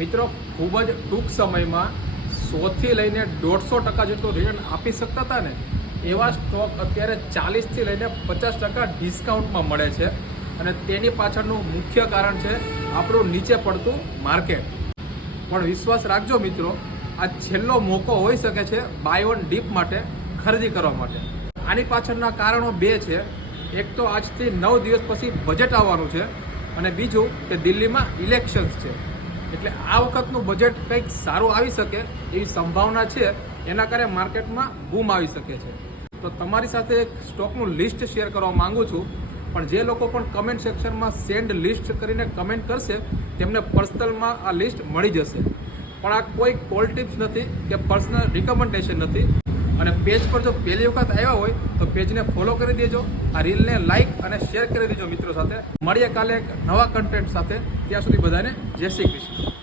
મિત્રો ખૂબ જ ટૂંક સમયમાં 100 થી લઈને 150% જેટલું રિટર્ન આપી શકતા હતા ને એવા સ્ટોક અત્યારે 40 થી લઈને 50% ડિસ્કાઉન્ટમાં મળે છે અને તેની પાછળનું મુખ્ય કારણ છે આપણું નીચે પડતું માર્કેટ. પણ વિશ્વાસ રાખજો મિત્રો, આ છેલ્લો મોકો હોઈ શકે છે બાય વન ડીપ માટે ખરીદી કરવા માટે. આની પાછળના કારણો બે છે. એક તો આજથી 9 દિવસ પછી બજેટ આવવાનું છે અને બીજું કે દિલ્હીમાં ઇલેક્શન્સ છે, એટલે આ વખતનું બજેટ કંઈક સારું આવી શકે એવી સંભાવના છે. એના કારણે માર્કેટમાં બૂમ આવી શકે છે. તો તમારી સાથે એક સ્ટોકનું લિસ્ટ શેર કરવા માંગુ છું, પણ જે લોકો પણ કમેન્ટ સેક્શનમાં સેન્ડ લિસ્ટ કરીને કમેન્ટ કરશે તેમને પર્સનલમાં આ લિસ્ટ મળી જશે. પણ આ કોઈ કોલ ટિપ્સ નથી કે પર્સનલ રિકમેન્ડેશન નથી. અને પેજ પર જો પહેલી વખત આવ્યા હોય તો પેજને ફોલો કરી દેજો, આ રીલને લાઇક અને શેર કરી દેજો મિત્રો સાથે. મળીએ કાલે એક નવા કન્ટેન્ટ સાથે. ત્યાં સુધી બધાને જય શ્રી કૃષ્ણ.